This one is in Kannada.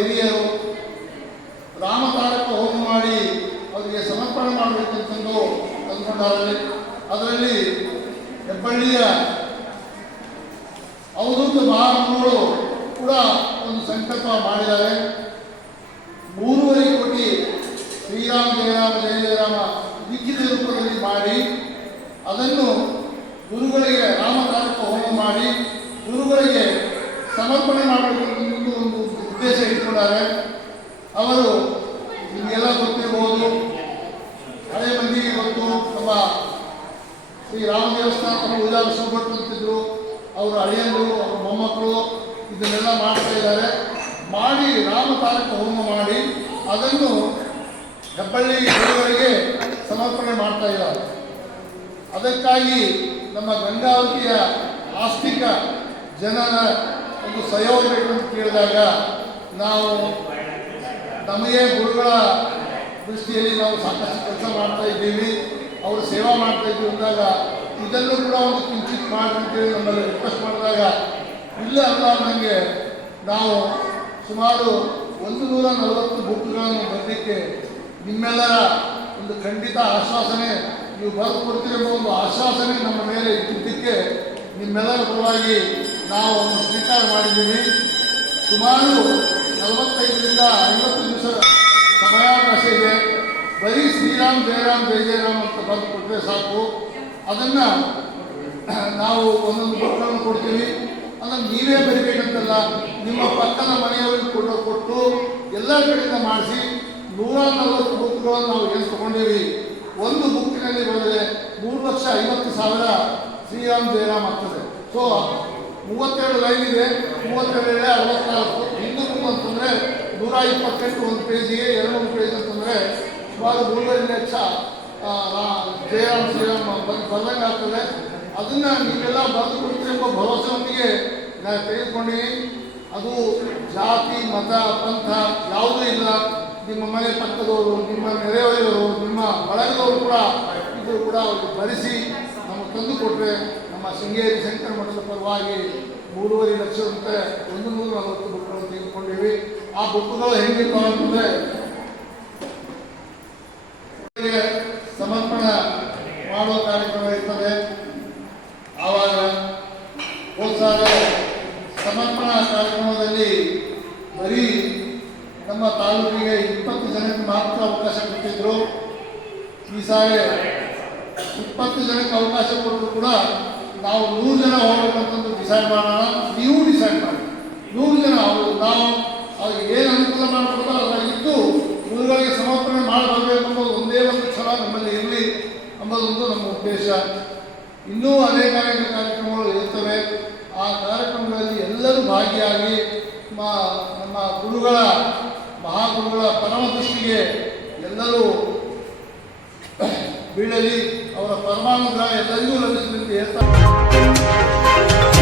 ಹಿರಿಯರು ರಾಮತಾರಕ ಹೋಮ ಮಾಡಿ ಅವರಿಗೆ ಸಮರ್ಪಣೆ ಮಾಡಬೇಕಂತಂದು ಅಂದ್ಕೊಂಡಾರೆ ಅದರಲ್ಲಿ ಹೆಬ್ಬಳ್ಳಿಯ ಅವಧೂತ ಮಹಾತ್ಮಗಳು ಕೂಡ ಒಂದು ಸಂಕಲ್ಪ ಮಾಡಿದ್ದಾರೆ. ಮೂರುವರೆ ಕೋಟಿ ಶ್ರೀರಾಮ ಜಯರಾಮ ಜಯ ಜಯರಾಮ ಲಿಖಿತ ರೂಪದಲ್ಲಿ ಮಾಡಿ, ಅದನ್ನು ಗುರುಗಳಿಗೆ ರಾಮಕಾರಕ ಹೋಮ ಮಾಡಿ, ಗುರುಗಳಿಗೆ ಸಮರ್ಪಣೆ ಮಾಡಬೇಕು ಅವರು ನಿಮಗೆಲ್ಲ ಗೊತ್ತಿರಬಹುದು ಹಳೆ ಮಂದಿಗೆ ಇವತ್ತು ನಮ್ಮ ಶ್ರೀ ರಾಮ ದೇವಸ್ಥಾನ ಉದಾರ ಸುಭಟ್ ಅಂತಿದ್ರು. ಅವರ ಅಳಿಯಂದರು, ಅವರ ಮೊಮ್ಮಕ್ಕಳು ಇದನ್ನೆಲ್ಲ ಮಾಡ್ತಾ ಇದ್ದಾರೆ. ಮಾಡಿ ರಾಮತಾರಕ ಹೋಮ ಮಾಡಿ ಅದನ್ನು ಹೆಬ್ಬಳ್ಳಿ ಗುರುಗಳಿಗೆ ಸಮರ್ಪಣೆ ಮಾಡ್ತಾ ಇದ್ದಾರೆ. ಅದಕ್ಕಾಗಿ ನಮ್ಮ ಗಂಗಾವತಿಯ ಆಸ್ತಿಕ ಜನರ ಒಂದು ಸಹಯೋಗ ಬೇಕು ಅಂತ ಕೇಳಿದಾಗ ನಾವು ನಮಗೆ ಗುರುಗಳ ದೃಷ್ಟಿಯಲ್ಲಿ ನಾವು ಸಾಕಷ್ಟು ಕೆಲಸ ಮಾಡ್ತಾ ಇದ್ದೀವಿ, ಅವರು ಸೇವಾ ಮಾಡ್ತಾ ಇದ್ದೀವಿ ಅಂದಾಗ ಇದನ್ನು ಕೂಡ ಒಂದು ಕಿಂಚಿತ್ ಮಾಡಿ ಅಂತೇಳಿ ನಮ್ಮಲ್ಲಿ ರಿಕ್ವೆಸ್ಟ್ ಮಾಡಿದಾಗ ಇಲ್ಲ ಅಲ್ಲ ನನಗೆ ನಾವು ಸುಮಾರು ಒಂದು ನೂರ ನಲವತ್ತು ಬುಕ್ಗಳನ್ನು ಬರಲಿಕ್ಕೆ ನಿಮ್ಮೆಲ್ಲರ ಒಂದು ಖಂಡಿತ ಆಶ್ವಾಸನೆ ನೀವು ಬರೆದು ಕೊಡ್ತೀರಿ ಒಂದು ಆಶ್ವಾಸನೆ ನಮ್ಮ ಮೇಲೆ ಇದ್ದಿದ್ದಕ್ಕೆ ನಿಮ್ಮೆಲ್ಲರ ಪರವಾಗಿ ನಾವು ಒಂದು ಸ್ವೀಕಾರ ಮಾಡಿದ್ದೀವಿ. ಸುಮಾರು ನಲವತ್ತೈದರಿಂದ ಐವತ್ತು ದಿವಸ ಸಮಯಾವಕಾಶ ಇದೆ. ಬರೀ ಶ್ರೀರಾಮ್, ಜಯರಾಮ್ ಜಯ ಜಯರಾಮ್ ಅಂತ ಬಂದು ಕೊಟ್ಟರೆ ಸಾಕು. ಅದನ್ನು ನಾವು ಒಂದೊಂದು ಬುಕ್ಗಳನ್ನು ಕೊಡ್ತೀವಿ. ಅದನ್ನು ನೀವೇ ಬರಿಬೇಕಂತಲ್ಲ, ನಿಮ್ಮ ಪಕ್ಕದ ಮನೆಯವರಿಗೆ ಕೊಟ್ಟು ಕೊಟ್ಟು ಎಲ್ಲ ಕಡೆಯಿಂದ ಮಾಡಿಸಿ ನೂರ ನಲವತ್ತು ಬುಕ್ಗಳನ್ನು ನಾವು ಏನು ತಗೊಂಡೀವಿ? ಒಂದು ಬುಕ್ಕಿನಲ್ಲಿ ಬಂದರೆ ಮೂರು ಲಕ್ಷ ಐವತ್ತು ಸಾವಿರ ಶ್ರೀರಾಮ್, ಜಯರಾಮ್ ಆಗ್ತದೆ. ಸೊ ಮೂವತ್ತೆರಡು ಲೈನ್ ಇದೆ. ಮೂವತ್ತೆರಡು ಅರವತ್ನಾಲ್ಕು. ಹಿಂದೂ ಅಂತಂದರೆ ನೂರ ಇಪ್ಪತ್ತೆಂಟು ಒಂದು ಪೇಜಿಗೆ ಎರಡು ಒಂದು ಪೇಜ್ ಅಂತಂದರೆ ಸುಮಾರು ಮೂರರಿಂದ ಲಕ್ಷ ಜಯರಾಮ್ ಶ್ರೀರಾಮ್ ಬಂದು, ಬಂದಂಗೆ ಆಗ್ತದೆ. ಅದನ್ನು ನೀವೆಲ್ಲ ಬರೆದು ಕೊಡ್ತೀರಿ ಎಂಬ ಭರವಸೆಯೊಂದಿಗೆ ನಾನು ಅದು ಜಾತಿ, ಮತ, ಪಂಥ ಯಾವುದೂ ಇಲ್ಲ. ನಿಮ್ಮ ಮನೆ ಪಕ್ಕದವರು, ನಿಮ್ಮ ನೆರೆಹೊರೆಯವರು, ನಿಮ್ಮ ಬಳಗದವರು ಕೂಡ ಇದು ಕೂಡ ಅವರು ಭರಿಸಿ ನಮಗೆ ತಂದು ಕೊಟ್ಟರೆ ನಮ್ಮ ಶೃಂಗೇರಿ ಶಂಕರ ಮಠದ ಪರವಾಗಿ ಮೂರುವರೆ ರೂಪಾಯಿ ಒಂದು ನೂರ ನಲವತ್ತು ಬುಕ್ಗಳನ್ನು ತೆಗೆದುಕೊಂಡಿವಿ ಆ ಬುಕ್ಗಳು ಹೆಂಗೆ ಸಮರ್ಪಣ ಸಮರ್ಪಣೆ ಮಾಡುವ ಕಾರ್ಯಕ್ರಮ ಇರ್ತದೆ. ಆವಾಗ ಹೋದ ಸಮರ್ಪಣಾ ಕಾರ್ಯಕ್ರಮದಲ್ಲಿ ಬರೀ ನಮ್ಮ ತಾಲೂಕಿಗೆ ಇಪ್ಪತ್ತು ಜನಕ್ಕೆ ಮಾತ್ರ ಅವಕಾಶ ಕೊಟ್ಟಿದ್ರು. ಈ ಸಾರಿ ಇಪ್ಪತ್ತು ಜನಕ್ಕೆ ಅವಕಾಶ ಕೊಟ್ಟರು ಕೂಡ ನಾವು ನೂರು ಜನ ಹೋಗ್ಬೇಕಂತಂದು ಡಿಸೈಡ್ ಮಾಡೋಣ, ನೀವು ಡಿಸೈಡ್ ಮಾಡಿ. ನೂರು ಜನ ಅವರು ನಾವು ಅವ್ರಿಗೆ ಏನು ಅನುಕೂಲ ಮಾಡಿಕೊಡ್ತೋ ಇದ್ದು ಗುರುಗಳಿಗೆ ಸಮರ್ಪಣೆ ಮಾಡಬೇಕು ಅನ್ನೋದು ಒಂದೇ ಒಂದು ಕ್ಷಣ ನಮ್ಮಲ್ಲಿ ಇರಲಿ ಎಂಬುದೊಂದು ನಮ್ಮ ಉದ್ದೇಶ. ಇನ್ನೂ ಅನೇಕ ಅನೇಕ ಕಾರ್ಯಕ್ರಮಗಳು ಇರುತ್ತವೆ ಆ ಕಾರ್ಯಕ್ರಮಗಳಲ್ಲಿ ಎಲ್ಲರೂ ಭಾಗಿಯಾಗಿ ನಮ್ಮ ನಮ್ಮ ಗುರುಗಳ, ಮಹಾಗುರುಗಳ ಪರಮ ದೃಷ್ಟಿಗೆ ಎಲ್ಲರೂ ಬೀಳಲಿ ಅವರ ಪರಮಾನುಗ್ರಹ ಎಲ್ಲರಿಗೂ ಲಭಿಸಲಿ ಅಂತ